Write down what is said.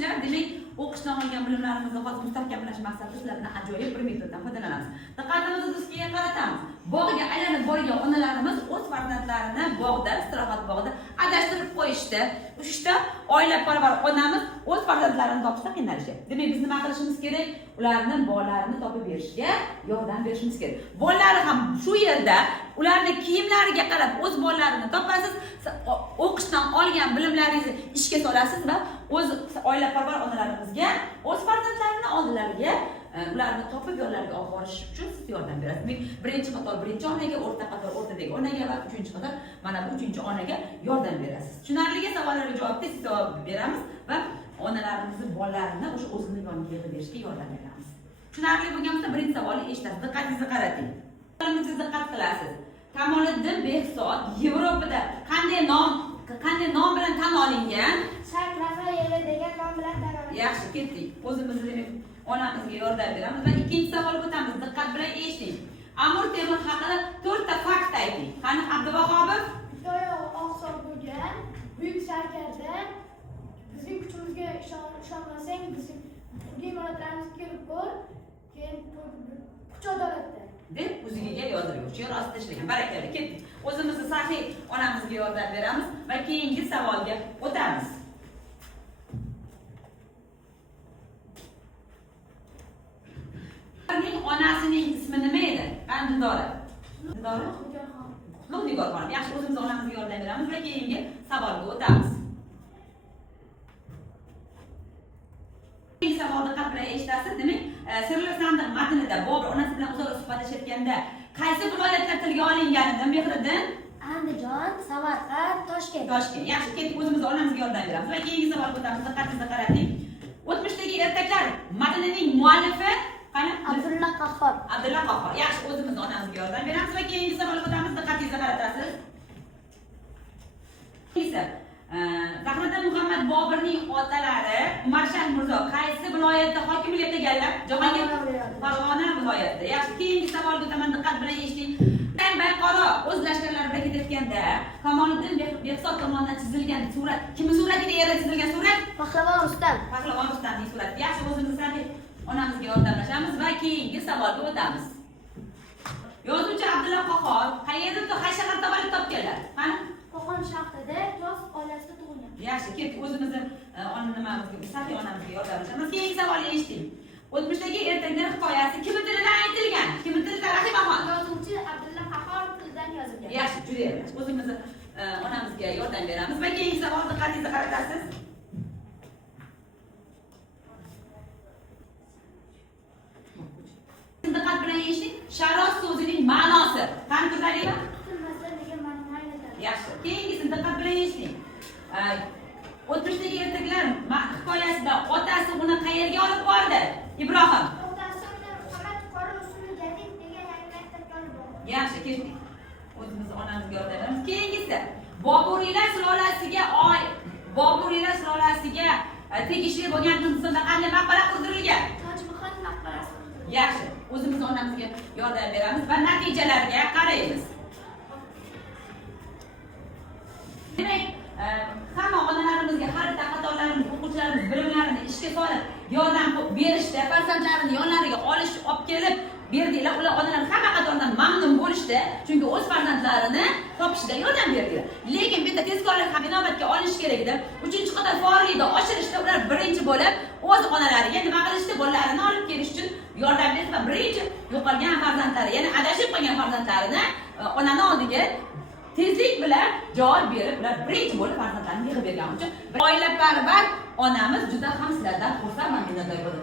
o'quvchilar, demak, o'qishdan olgan bilimlarimizni hozir mustahkamlash maqsadida sizlardan ajoyib bir metoddan foydalanamiz. Diqqatimizni do'stga qaratamiz. Bog'ga aylanib borgan onalarimiz o'z farzandlarini bog'da, istirohat bog'ida adashtirib qo'yishdi. Uchta oilaparvar onamiz o'z farzandlarini topishda qiynalishyapti. Demak, biz nima qilishimiz kerak? Ularni bolalarni topib berishga yordam berishimiz kerak. Bolalari ham shu yerda ularning kiyimlariga qarab o'z bolalarini topasiz, o'qishdan olgan bilimlaringizni ishga solasiz va o'z oilaparvar onalarimizga o'z farzandlarini oldilariga ularni topib yo'llariga olib borish uchun siz yordam berasiz. Demak, birinchi qator birinchi onaga, o'rta qator o'rtadagi onaga va uchinchi qator mana bu uchinchi onaga yordam berasiz. Tushunarliga savollarga javob tez javob beramiz va onalarimizni bolalarini o'sha o'zini yoniga yig'ib berishga yordam beramiz. Tushunarli bo'lgan bo'lsa birinchi savolni eshitasiz. Diqqatingizni qarating. Siz diqqat qilasiz. Kamoliddin Behzod Yevropada qanday nom bilan tan olingan? Sharq Rafaeli degan nom bilan tan olingan. Yaxshi, ketdik. O'zimiz demak onamizga yordam beramiz va ikkinchi savolga o'tamiz. Diqqat bilan eshiting. Amir Temur haqida 4 ta fakt ayting. Qani Abduvahobov? Xitoy oqsoq bo'lgan, buyuk sarkarda, bizning kuchimizga ishonmasang, bizning imoratlarimizga kelib ko'r, keyin kuch adolatda deb o'ziga yozdiruvchi yer ostida ishlagan. Barakalla, ketdik. O'zimizni saxiy onamizga yordam beramiz va keyingi savolga o'tamiz. Ularning onasining ismi nima edi? Qandidora. Dindora? Qutlug' Nigorxon. Yaxshi, o'zimiz onamizga yordam beramiz va keyingi savolga o'tamiz. Keyingi savolni diqqat bilan eshitasiz. Demak, Sirli sandiq matnida Bobur onasi bilan o'zaro suhbatlashayotganda qaysi viloyatlar tilga olinganida Mehriddin? Andijon, Samarqand, Toshkent. Toshkent. Yaxshi, ketdik, o'zimiz onamizga yordam beramiz va keyingi savolga o'tamiz. Diqqatingizni qarating. O'tmishdagi ertaklar matnining muallifi qani? Abdulla Qahhor. Abdulla Qahhor. Yaxshi, o'zimiz onamizga yordam beramiz va keyingi savolga o'tamiz. Diqqatingizni qaratasiz. Zahiriddin Muhammad Boburning otalari Marshal Mirzo qaysi viloyatda hokimlik qilganlar? Jahongir Farg'ona viloyatida. Yaxshi, keyingi savolga o'taman. Diqqat bilan eshiting. Bayqaro o'z lashkarlari bilan ketayotganda Kamoliddin Behzod tomonidan chizilgan surat, kimning suratiga yerda chizilgan surat? Pahlavon Rustam. Pahlavon Rustamning surati. Yaxshi, o'zimiz saxiy onamizga yordamlashamiz va keyingi savolga o'tamiz. Yozuvchi Abdulla Qahhor qayerda shahar tavallud topganlar? Qani? Qo'qon shahrida To'z oilasida tug'ilgan. Yaxshi, ketdik, o'zimizni nimamizga, saxiy onamizga yordamlashamiz. Keyingi savolni eshiting. O'tmishdagi ertaklar hikoyasi kimning tilidan aytilgan? Kimning tilida, Rahimaxon? Yozuvchi Abdulla Qahhor tilidan yozilgan. Yaxshi, juda yaxshi. O'zimizni onamizga yordam beramiz va keyingi savolni diqqatingizni qaratasiz. Diqqat bilan eshiting. Sharoz so'zining ma'nosi. Qani ko'rsatinglar? Kutilmasdan degan ma'noni anglatadi. Yaxshi. Keyingisini diqqat bilan eshiting. O'tmishdagi ertaklar hikoyasida otasi uni qayerga olib bordi? Ibrohim. Otasi uni Muhammad Qori Usuli Jadid degan yangi maktabga olib bordi. Yaxshi, ketdik. O'zimiz onamizga yordam beramiz. Keyingisi Boburiylar sulolasiga tegishli bo'lgan Hindistonda qanday maqbara qurdirilgan? Tojmahal maqbarasi. Yaxshi, o'zimiz onamizga yordam beramiz va natijalarga qaraymiz. Demak, hamma onalarimizga xarita qatorlarimiz, o'quvchilarimiz bilimlarini ishga solib, yordam berishda, farzandlarini yonlariga olib kelib berdilar. Ular onalar hamma qatordan mamnun bo'lishdi, chunki o'z farzandlarini topishda yordam berdilar. Lekin bitta tezkorlik ham inobatga olinish kerak edi. 3-qator faollikni oshirishda ular birinchi bo'lib o'z onalariga nima qilishdi? Bolalarini olib kelish uchun yordam berdi va birinchi yo'qolgan farzandlari, ya'ni adashib qolgan farzandlarini onani oldiga tezlik bilan javob berib, ular birinchi bo'lib farzandlarini yig'ib bergani uchun oilaparvar onamiz juda ham sizlardan xursand va minnatdor bo'ldi.